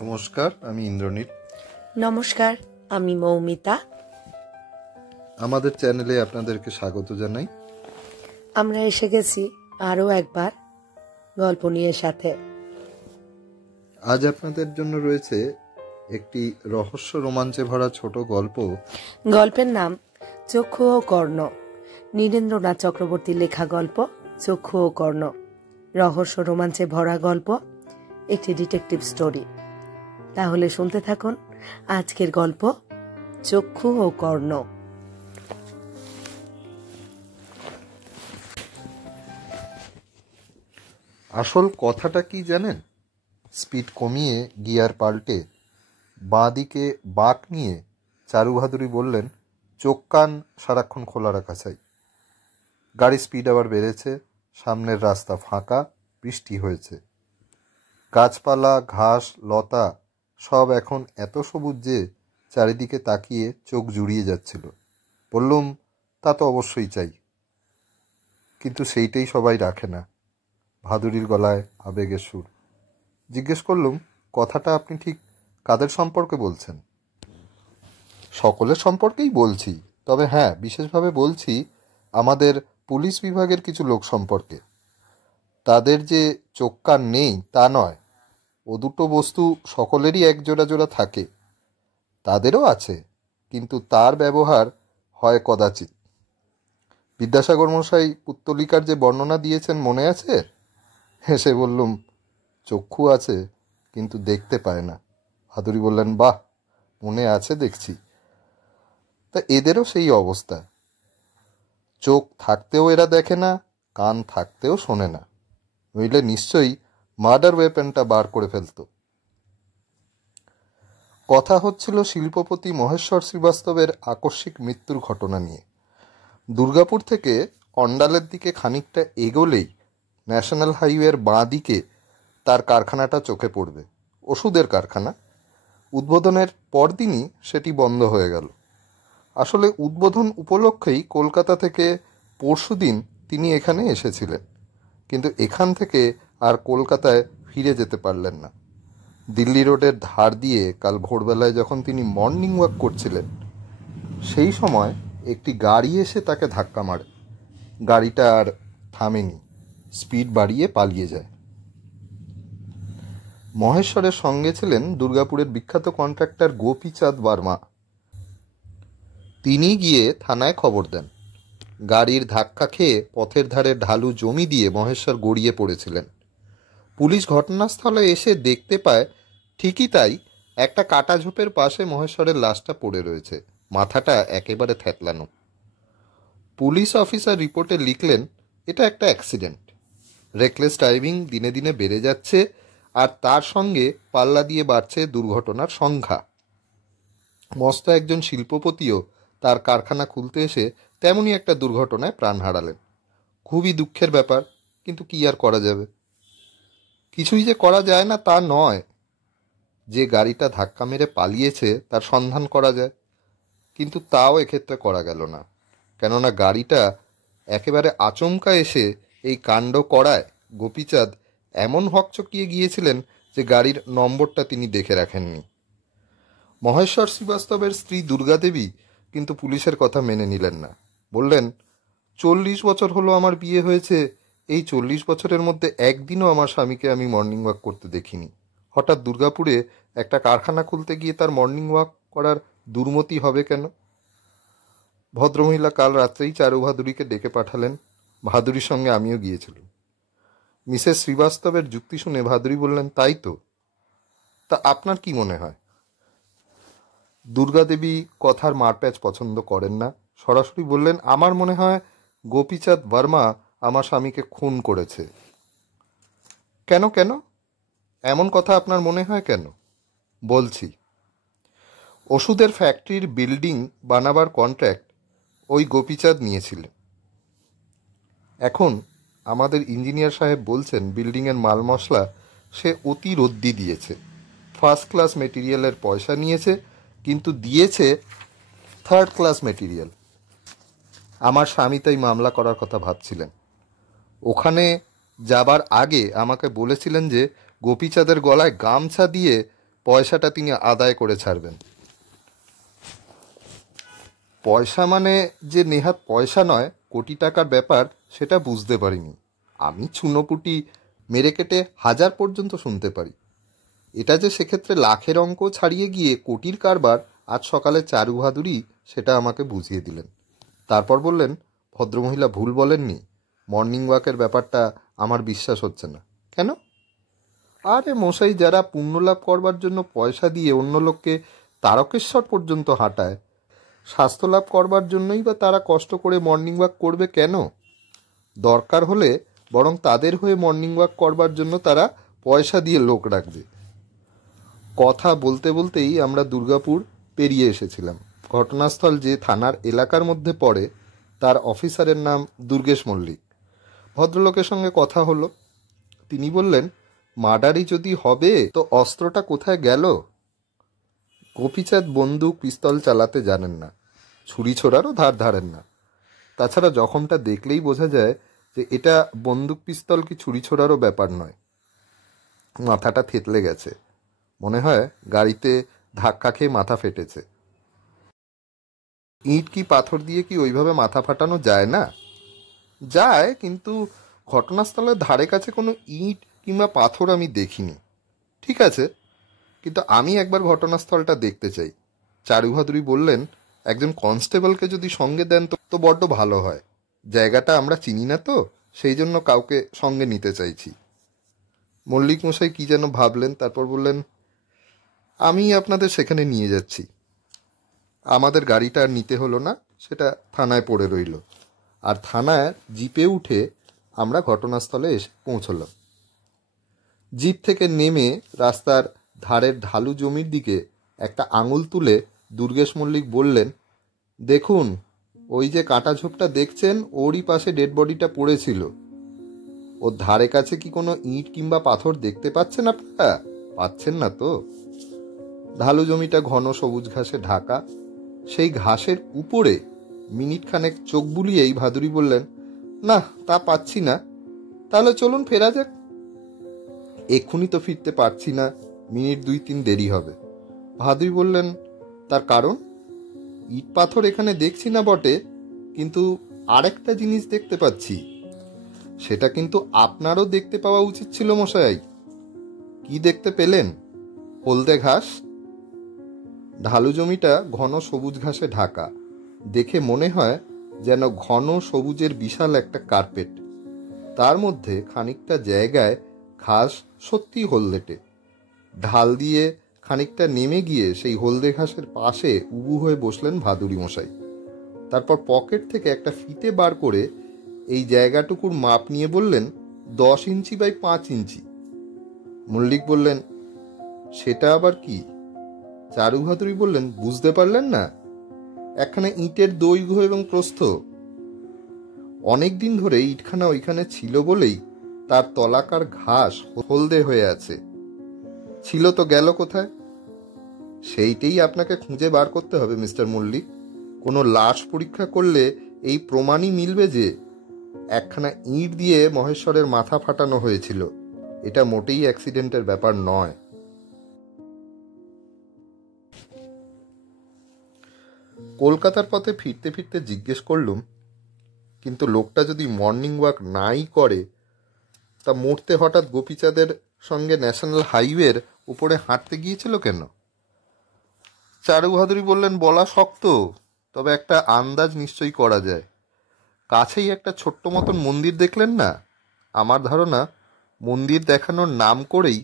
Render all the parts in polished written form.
নমস্কার, আমি ইন্দ্রনীল। নমস্কার, আমি মৌমিতা। আমাদের চ্যানেলে আপনাদেরকে স্বাগত জানাই। আমরা এসে গেছি আরও একবার গল্প নিয়ে সাথে। আজ আপনাদের জন্য রয়েছে একটি রহস্য রোমাঞ্চে ভরা ছোট গল্প। গল্পের নাম চক্ষু ও কর্ণ। নীরেন্দ্রনাথ চক্রবর্তীর লেখা গল্প চক্ষু ও কর্ণ। রহস্য রোমাঞ্চে ভরা গল্প, একটি ডিটেকটিভ স্টোরি। তাহলে শুনতে থাকুন আজকের গল্প চক্ষু ও কর্ণ। আসল কথাটা কি জানেন? স্পিড কমিয়ে গিয়ার পাল্টে বাঁ দিকে বাঁক নিয়ে চারু ভাদুরী বললেন, চোখ কান সারাক্ষণ খোলা রাখা চাই। গাড়ির স্পিড আবার বেড়েছে, সামনের রাস্তা ফাঁকা, বৃষ্টি হয়েছে। গাছপালা, ঘাস, লতা সব এখন এত সবুজ যে চারিদিকে তাকিয়ে চোখ জুড়িয়ে যাচ্ছিল। বললুম, তা তো অবশ্যই চাই, কিন্তু সেইটাই সবাই রাখে না। ভাদুরীর গলায় আবেগের সুর। জিজ্ঞেস করলুম, কথাটা আপনি ঠিক কাদের সম্পর্কে বলছেন? সকলের সম্পর্কেই বলছি, তবে হ্যাঁ, বিশেষভাবে বলছি আমাদের পুলিশ বিভাগের কিছু লোক সম্পর্কে। তাদের যে চোখ কান নেই তা নয়, ও দুটো বস্তু সকলেরই এক জোড়া জোড়া থাকে। তাদেরও আছে, কিন্তু তার ব্যবহার হয় কদাচিৎ। বিদ্যাসাগর মশাই পুত্তলিকার যে বর্ণনা দিয়েছেন মনে আছে? হেসে বললুম, চক্ষু আছে কিন্তু দেখতে পায় না। ভাদুরী বললেন, বাহ, মনে আছে দেখছি। তা এদেরও সেই অবস্থা। চোখ থাকতেও এরা দেখে না, কান থাকতেও শোনে না, নইলে নিশ্চয়ই মার্ডার ওয়েপেনটা বার করে ফেলত। কথা হচ্ছিল শিল্পপতি মহেশ্বর শ্রীবাস্তবের আকস্মিক মৃত্যুর ঘটনা নিয়ে। দুর্গাপুর থেকে অন্ডালের দিকে খানিকটা এগোলেই ন্যাশনাল হাইওয়ের বাঁ দিকে তার কারখানাটা চোখে পড়বে। ওষুধের কারখানা। উদ্বোধনের পরদিনই সেটি বন্ধ হয়ে গেল। আসলে উদ্বোধন উপলক্ষেই কলকাতা থেকে পরশুদিন তিনি এখানে এসেছিলেন, কিন্তু এখান থেকে আর কলকাতায় ফিরে যেতে পারলেন না। দিল্লি রোডের ধার দিয়ে কাল ভোরবেলায় যখন তিনি মর্নিং ওয়াক করছিলেন, সেই সময় একটি গাড়ি এসে তাকে ধাক্কা মারে। গাড়িটা আর থামেনি, স্পিড বাড়িয়ে পালিয়ে যায়। মহেশ্বরের সঙ্গে ছিলেন দুর্গাপুরের বিখ্যাত কন্ট্রাক্টর গোপীচাঁদ বর্মা। তিনি গিয়ে থানায় খবর দেন। গাড়ির ধাক্কা খেয়ে পথের ধারে ঢালু জমি দিয়ে মহেশ্বর গড়িয়ে পড়েছিলেন। পুলিশ ঘটনাস্থলে এসে দেখতে পায় ঠিকই তাই, একটা কাটা ঝোপের পাশে মহেশ্বরের লাশটা পড়ে রয়েছে, মাথাটা একেবারে থ্যাতলানো। পুলিশ অফিসার রিপোর্টে লিখলেন, এটা একটা অ্যাক্সিডেন্ট। রেকলেস ড্রাইভিং দিনে দিনে বেড়ে যাচ্ছে, আর তার সঙ্গে পাল্লা দিয়ে বাড়ছে দুর্ঘটনার সংখ্যা। মস্ত একজন শিল্পপতিও তার কারখানা খুলতে এসে তেমনই একটা দুর্ঘটনায় প্রাণ হারালেন। খুবই দুঃখের ব্যাপার, কিন্তু কি আর করা যাবে? কিছুই যে করা যায় না তা নয়। যে গাড়িটা ধাক্কা মেরে পালিয়েছে তার সন্ধান করা যায়, কিন্তু তাও এক্ষেত্রে করা গেল না। কেননা গাড়িটা একেবারে আচমকা এসে এই কাণ্ড করায় গোপীচাঁদ এমন হকচকিয়ে গিয়েছিলেন যে গাড়ির নম্বরটা তিনি দেখে রাখেননি। মহেশ্বর শ্রীবাস্তবের স্ত্রী দুর্গাদেবী কিন্তু পুলিশের কথা মেনে নিলেন না। বললেন, 40 বছর হলো আমার বিয়ে হয়েছে, এই 40 বছরের মধ্যে একদিনও আমার স্বামীকে আমি মর্নিং ওয়াক করতে দেখিনি। হঠাৎ দুর্গাপুরে একটা কারখানা খুলতে গিয়ে তার মর্নিং ওয়াক করার দুর্মতি হবে কেন? ভদ্রমহিলা কাল রাত্রেই চারু ভাদুরীকে ডেকে পাঠালেন। ভাদুরীর সঙ্গে আমিও গিয়েছিলাম। মিসেস শ্রীবাস্তবের যুক্তি শুনে ভাদুরী বললেন, তাই তো, তা আপনার কি মনে হয়? দুর্গাদেবী কথার মারপ্যাচ পছন্দ করেন না, সরাসরি বললেন, আমার মনে হয় গোপীচাঁদ বর্মা আমার স্বামীকে খুন করেছে। কেন কেন এমন কথা আপনার মনে হয় কেন? বলছি, ওষুধের ফ্যাক্টরির বিল্ডিং বানাবার কন্ট্রাক্ট ওই গোপীচাঁদ নিয়েছিলেন। এখন আমাদের ইঞ্জিনিয়ার সাহেব বলছেন বিল্ডিংয়ের মাল মশলা সে অতি রদ্দি দিয়েছে, ফার্স্ট ক্লাস মেটেরিয়ালের পয়সা নিয়েছে, কিন্তু দিয়েছে থার্ড ক্লাস মেটেরিয়াল। আমার স্বামী তাই মামলা করার কথা ভাবছিলেন। ওখানে যাবার আগে আমাকে বলেছিলেন যে গোপীচাঁদের গলায় গামছা দিয়ে পয়সাটা তিনি আদায় করে ছাড়বেন। পয়সা মানে যে নেহাত পয়সা নয়, কোটি টাকার ব্যাপার, সেটা বুঝতে পারিনি। আমি চুনোপুটি মেরে কেটে 1000 পর্যন্ত শুনতে পারি। এটা যে সেক্ষেত্রে লাখের অঙ্ক ছাড়িয়ে গিয়ে কোটির কারবার, আজ সকালে চারু ভাদুরী সেটা আমাকে বুঝিয়ে দিলেন। তারপর বললেন, ভদ্রমহিলা ভুল বলেননি, মর্নিং ওয়াকের ব্যাপারটা আমার বিশ্বাস হচ্ছে না। কেন? আরে মশাই, যারা পুণ্যলাভ করবার জন্য পয়সা দিয়ে অন্য লোককে তারকেশ্বর পর্যন্ত হাঁটায়, স্বাস্থ্য লাভ করবার জন্যই বা তারা কষ্ট করে মর্নিং ওয়াক করবে কেন? দরকার হলে বরং তাদের হয়ে মর্নিং ওয়াক করবার জন্য তারা পয়সা দিয়ে লোক রাখবে। কথা বলতে বলতেই আমরা দুর্গাপুর পেরিয়ে এসেছিলাম। ঘটনাস্থল যে থানার এলাকার মধ্যে পড়ে, তার অফিসারের নাম দুর্গেশ মল্লিক। ভদ্রলোকের সঙ্গে কথা হলো। তিনি বললেন, মার্ডারই যদি হবে তো অস্ত্রটা কোথায় গেল? গোপীচাঁদ বন্দুক পিস্তল চালাতে জানেন না, ছুরি ছোড়ারও ধার ধারেন না। তাছাড়া জখমটা দেখলেই বোঝা যায় যে এটা বন্দুক পিস্তল কি ছুরি ছোড়ারও ব্যাপার নয়। মাথাটা থেতলে গেছে, মনে হয় গাড়িতে ধাক্কা খেয়ে মাথা ফেটেছে। ইট কি পাথর দিয়ে কি ওইভাবে মাথা ফাটানো যায় না? যায়, কিন্তু ঘটনাস্থলের ধারে কাছে কোনো ইট কিংবা পাথর আমি দেখিনি। ঠিক আছে, কিন্তু আমি একবার ঘটনাস্থলটা দেখতে চাই। চারু ভাদুরী বললেন, একজন কনস্টেবলকে যদি সঙ্গে দেন তো বড্ড ভালো হয়। জায়গাটা আমরা চিনি না তো, সেই জন্য কাউকে সঙ্গে নিতে চাইছি। মল্লিক মশাই কি যেন ভাবলেন, তারপর বললেন, আমি আপনাদের সেখানে নিয়ে যাচ্ছি। আমাদের গাড়িটা আর নিতে হলো না, সেটা থানায় পড়ে রইল। আর থানায় জিপে উঠে আমরা ঘটনাস্থলে এসে পৌঁছলাম। জিপ থেকে নেমে রাস্তার ধারের ঢালু জমির দিকে একটা আঙুল তুলে দুর্গেশ মল্লিক বললেন, দেখুন, ওই যে কাঁটা ঝোপটা দেখছেন, ওরই পাশে ডেড বডিটা পড়েছিল। ওর ধারে কাছে কি কোনো ইট কিংবা পাথর দেখতে পাচ্ছেন আপনারা? পাচ্ছেন না তো? ঢালু জমিটা ঘন সবুজ ঘাসে ঢাকা। সেই ঘাসের উপরে মিনিট খানেক চোখ বুলিয়েই ভাদুরী বললেন, না, তা পাচ্ছি না। তাহলে চলুন ফেরা যাক। এক্ষুনি তো ফিরতে পারছি না, মিনিট 2-3 দেরি হবে। ভাদুরী বললেন, তার কারণ? ইট পাথর এখানে দেখছি না বটে, কিন্তু আরেকটা জিনিস দেখতে পাচ্ছি। সেটা কিন্তু আপনারও দেখতে পাওয়া উচিত ছিল মশাই। কি দেখতে পেলেন? হলদে ঘাস। ঢালু জমিটা ঘন সবুজ ঘাসে ঢাকা। দেখে মনে হয় যেন ঘন সবুজের বিশাল একটা কার্পেট। তার মধ্যে খানিকটা জায়গায় ঘাস সত্যি হলদেটে। ঢাল দিয়ে খানিকটা নেমে গিয়ে সেই হলদে ঘাসের পাশে উবু হয়ে বসলেন ভাদুরী মশাই। তারপর পকেট থেকে একটা ফিতে বার করে এই জায়গাটুকুর মাপ নিয়ে বললেন, 10 ইঞ্চি বাই 5 ইঞ্চি। মল্লিক বললেন, সেটা আবার কি? চারু ভাদুরী বললেন, বুঝতে পারলেন না? একখানা ইটের দৈর্ঘ্য এবং প্রস্থ। অনেক দিন ধরে ইটখানা ওইখানে ছিল বলেই তার তলাকার ঘাস হলদে হয়ে আছে। ছিল তো গেল কোথায়? সেইটাই আপনাকে খুঁজে বার করতে হবে মিস্টার মল্লিক। কোনো লাশ পরীক্ষা করলে এই প্রমাণই মিলবে যে একখানা ইট দিয়ে মহেশ্বরের মাথা ফাটানো হয়েছিল। এটা মোটেই অ্যাক্সিডেন্টের ব্যাপার নয়। কলকাতার পথে ফিরতে ফিরতে জিজ্ঞেস করলুম, কিন্তু লোকটা যদি মর্নিং ওয়াক নাই করে, তা মরতে হঠাৎ গোপীচাঁদের সঙ্গে ন্যাশনাল হাইওয়ের উপরে হাঁটতে গিয়েছিল কেন? চারু ভাদুরী বললেন, বলা শক্ত, তবে একটা আন্দাজ নিশ্চয়ই করা যায়। কাছেই একটা ছোট্ট মতন মন্দির দেখলেন না? আমার ধারণা মন্দির দেখানোর নাম করেই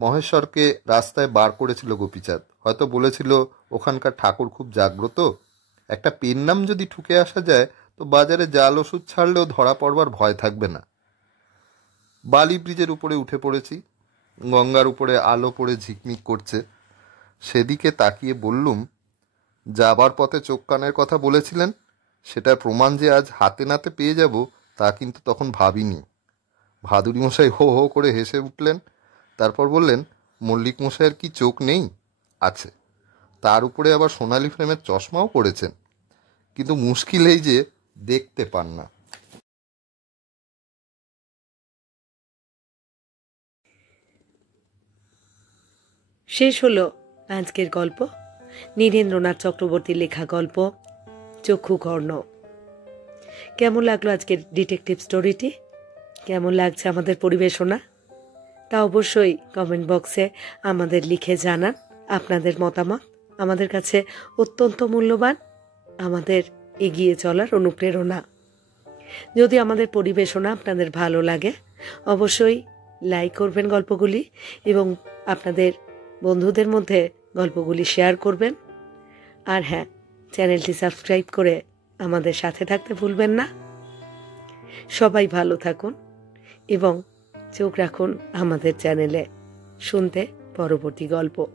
মহেশ্বরকে রাস্তায় বার করেছিল গোপীচাঁদ। হয়তো বলেছিল ওখানকার ঠাকুর খুব জাগ্রত, একটা পেন নাম যদি ঠুকে আসা যায় তো বাজারে জাল ওষুধ ছাড়লেও ধরা পড়বার ভয় থাকবে না। বালি ব্রিজের উপরে উঠে পড়েছি। গঙ্গার উপরে আলো পড়ে ঝিকমিক করছে। সেদিকে তাকিয়ে বললুম, যাবার পথে চোখ কানের কথা বলেছিলেন, সেটার প্রমাণ যে আজ হাতে নাতে পেয়ে যাব তা কিন্তু তখন ভাবিনি। ভাদুরী মশাই হো হো করে হেসে উঠলেন। তারপর বললেন, মল্লিক মশাইয়ের কি চোখ নেই? আছে, তার উপরে আবার সোনালি ফ্রেমের চশমাও পড়েছেন, কিন্তু মুশকিল এই যে দেখতে পান না। শেষ হলো আজকের গল্প, নীরেন্দ্রনাথ চক্রবর্তীর লেখা গল্প চক্ষুকর্ণ। কেমন লাগলো আজকের ডিটেকটিভ স্টোরিটি? কেমন লাগছে আমাদের পরিবেশনা? তা অবশ্যই কমেন্ট বক্সে আমাদের লিখে জানান। আপনাদের মতামত আমাদের কাছে অত্যন্ত মূল্যবান, আমাদের এগিয়ে চলার অনুপ্রেরণা। যদি আমাদের পরিবেশনা আপনাদের ভালো লাগে অবশ্যই লাইক করবেন গল্পগুলি এবং আপনাদের বন্ধুদের মধ্যে গল্পগুলি শেয়ার করবেন। আর হ্যাঁ, চ্যানেলটি সাবস্ক্রাইব করে আমাদের সাথে থাকতে ভুলবেন না। সবাই ভালো থাকুন এবং চোখ রাখুন আমাদের চ্যানেলে শুনতে পরবর্তী গল্প।